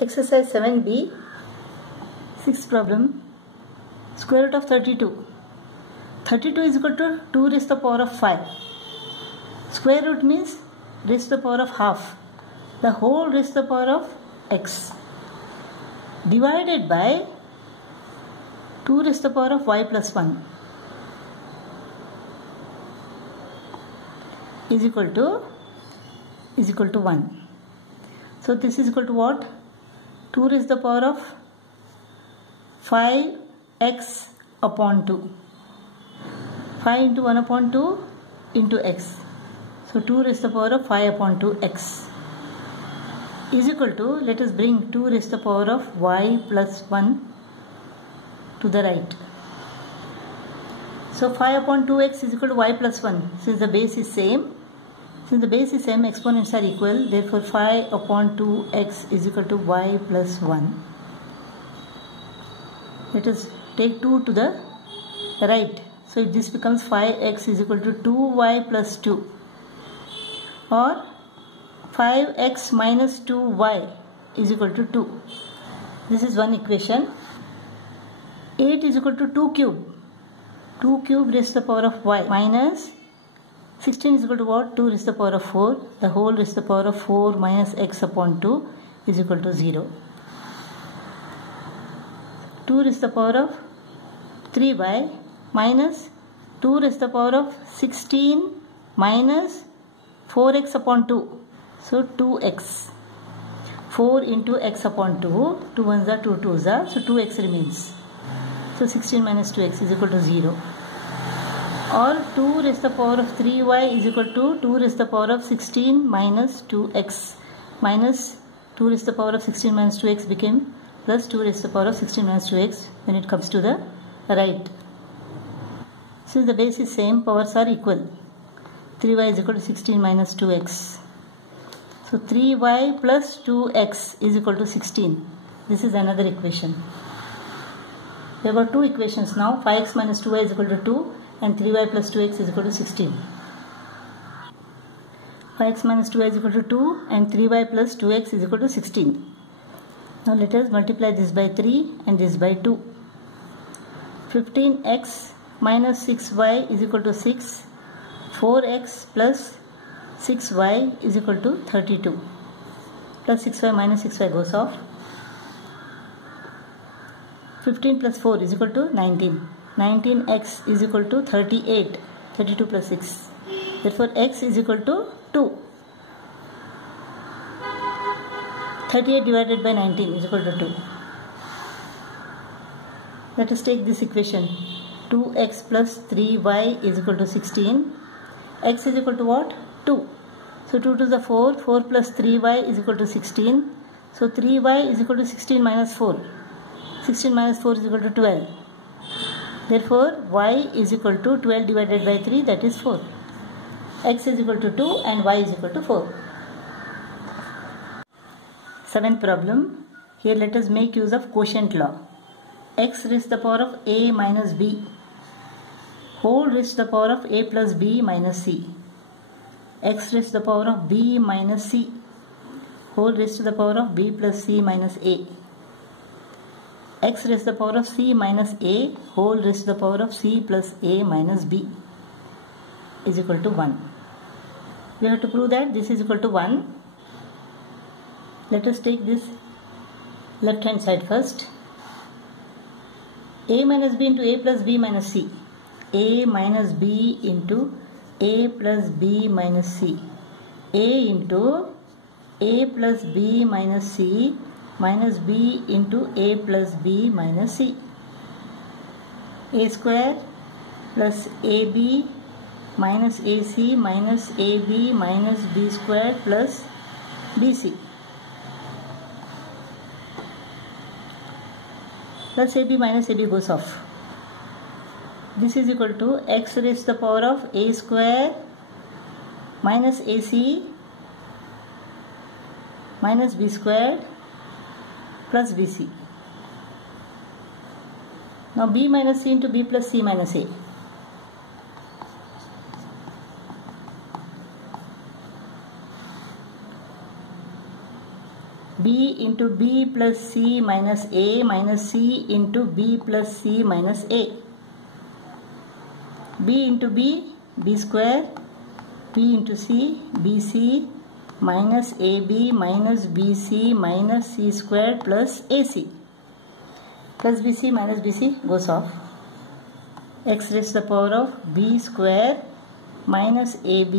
Exercise 7b, sixth problem. Square root of 32. 32 is equal to 2 raised to the power of 5. Square root means raised to the power of half. The whole raised to the power of x. Divided by 2 raised to the power of y plus 1 is equal to 1. So this is equal to what? 2 raised to the power of 5x upon 2. 5 into 1 upon 2 into x. So 2 raised to the power of 5 upon 2x is equal to, let us bring 2 raised to the power of y plus 1 to the right. So 5 upon 2x is equal to y plus 1. Since the base is same, exponents are equal. Therefore 5 upon 2x is equal to y plus 1. Let us take 2 to the right. So this becomes 5x is equal to 2y plus 2, or 5x minus 2y is equal to 2. This is one equation. 8 is equal to 2 cube. 2 cube raised to the power of y minus 16 is equal to what? 2 raised to the power of 4. The whole raised to the power of 4 minus x upon 2 is equal to 0. 2 raised to the power of 3y minus 2 raised to the power of 16 minus 4x upon 2. So 2x. 4 into x upon 2. 2 ones are 2 twos are. So 2x remains. So 16 minus 2x is equal to 0. Or 2 raised to the power of 3y is equal to 2 raised to the power of 16 minus 2x. Minus 2 raised to the power of 16 minus 2x became plus 2 raised to the power of 16 minus 2x when it comes to the right. Since the base is same, powers are equal. 3y is equal to 16 minus 2x. So 3y plus 2x is equal to 16. This is another equation. There were two equations now. 5x minus 2y is equal to 2 and 3y plus 2x is equal to 16. 5x minus 2y is equal to 2 and 3y plus 2x is equal to 16. Now let us multiply this by 3 and this by 2. 15x minus 6y is equal to 6. 4x plus 6y is equal to 32. Plus 6y minus 6y goes off. 15 plus 4 is equal to 19. 19x is equal to 38. 32 plus 6. Therefore x is equal to 2. 38 divided by 19 is equal to 2. Let us take this equation. 2x plus 3y is equal to 16. X is equal to what? 2. So 2 to the 4. 4 plus 3y is equal to 16. So 3y is equal to 16 minus 4. 16 minus 4 is equal to 12. Therefore y is equal to 12 divided by 3, that is 4. X is equal to 2 and y is equal to 4. Seventh problem. Here let us make use of quotient law. X raised to the power of a minus b whole raised to the power of a plus b minus c. X raised to the power of b minus c whole raised to the power of b plus c minus a. X raised to the power of c minus a whole raised to the power of c plus a minus b is equal to 1. We have to prove that this is equal to 1. Let us take this left hand side first. A minus b into a plus b minus c. A minus b into a plus b minus c. A into a plus b minus c minus b into a plus b minus c. A square plus ab minus ac minus ab minus b square plus bc. Plus ab minus ab goes off. This is equal to x raised to the power of a square minus ac minus b squared plus bc. Now b minus c into b plus c minus a. b into b plus c minus a minus c into b plus c minus a. b into b, b square, b into c, bc minus ab minus bc minus c square plus ac. Plus bc minus bc goes off. X raised to the power of b square minus ab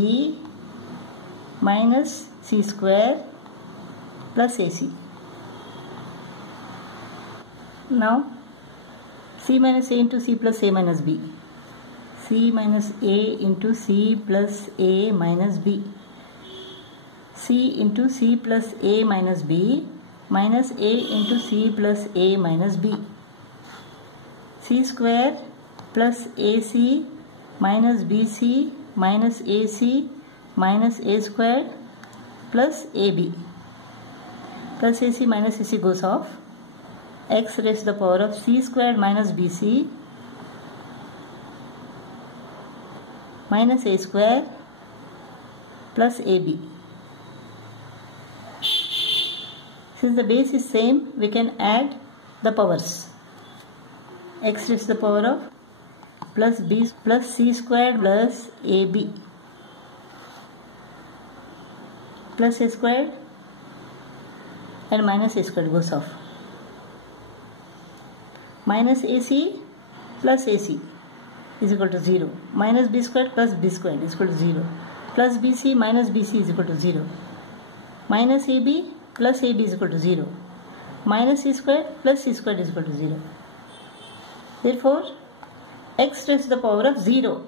minus c square plus ac. Now c minus a into c plus a minus b. C minus a into c plus a minus b. C into c plus a minus b minus a into c plus a minus b. C square plus ac minus bc minus ac minus a square plus ab. Plus ac minus ac goes off. X raised to the power of c square minus bc minus a square plus ab. Since the base is same, we can add the powers. X raised to the power of plus b plus c squared plus ab plus a squared and minus a squared goes off. Minus ac plus ac is equal to 0. Minus b squared plus b squared is equal to 0. Plus bc minus bc is equal to 0. Minus ab plus ab is equal to 0. Minus c squared plus c squared is equal to 0. Therefore, x raised to the power of 0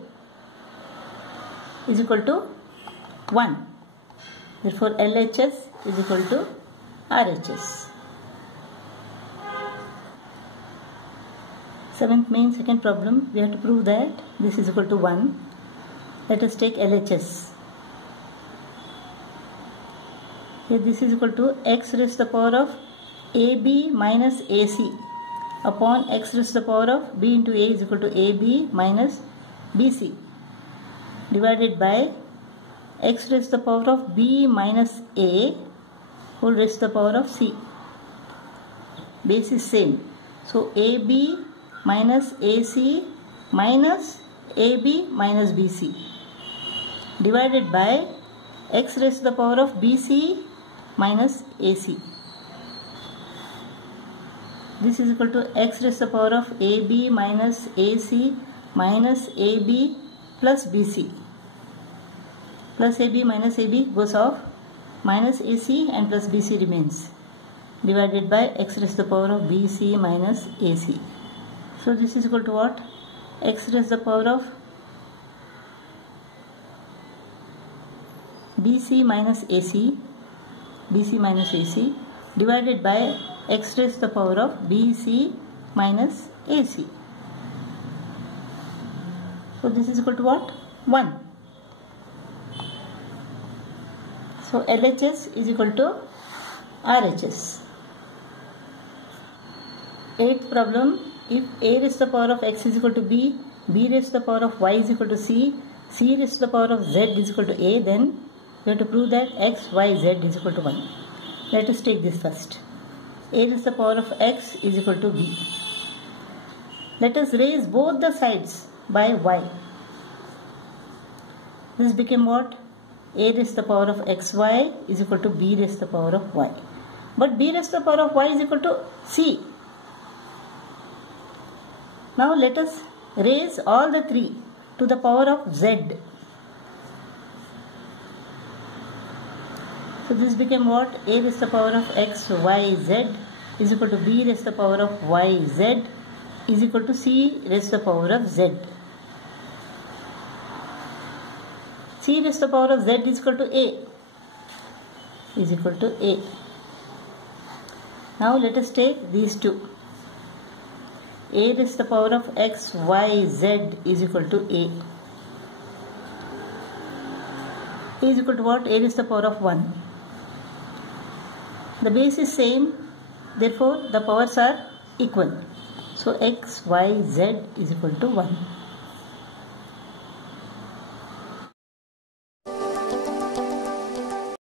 is equal to 1. Therefore, LHS is equal to RHS. Seventh main second problem, we have to prove that this is equal to 1. Let us take LHS. Here this is equal to x raised to the power of AB minus AC upon x raised to the power of B into A is equal to AB minus BC divided by x raised to the power of B minus A whole raised to the power of C. Base is same. So AB minus AC minus AB minus BC divided by x raised to the power of BC minus AC. This is equal to x raised to the power of AB minus AC minus AB plus BC. Plus AB minus AB goes off. Minus AC and plus BC remains. Divided by x raised to the power of BC minus AC. So this is equal to what? X raised to the power of BC minus AC divided by x raised to the power of BC minus AC. So this is equal to what? 1. So LHS is equal to RHS. Eighth problem, if A raised to the power of x is equal to B, B raised to the power of y is equal to C raised to the power of z is equal to A, then we have to prove that x, y, z is equal to 1. Let us take this first. A raised to the power of x is equal to B. Let us raise both the sides by y. This became what? A raised to the power of xy is equal to b raised to the power of y. But b raised to the power of y is equal to c. Now let us raise all the three to the power of z. So this became what? A raised to the power of x, y, z is equal to b raised to the power of y, z is equal to c raised to the power of z. C raised to the power of z is equal to a. Now let us take these two. A raised to the power of x, y, z is equal to a. A is equal to what? A raised to the power of 1. The base is same, therefore the powers are equal. So x, y, z is equal to 1.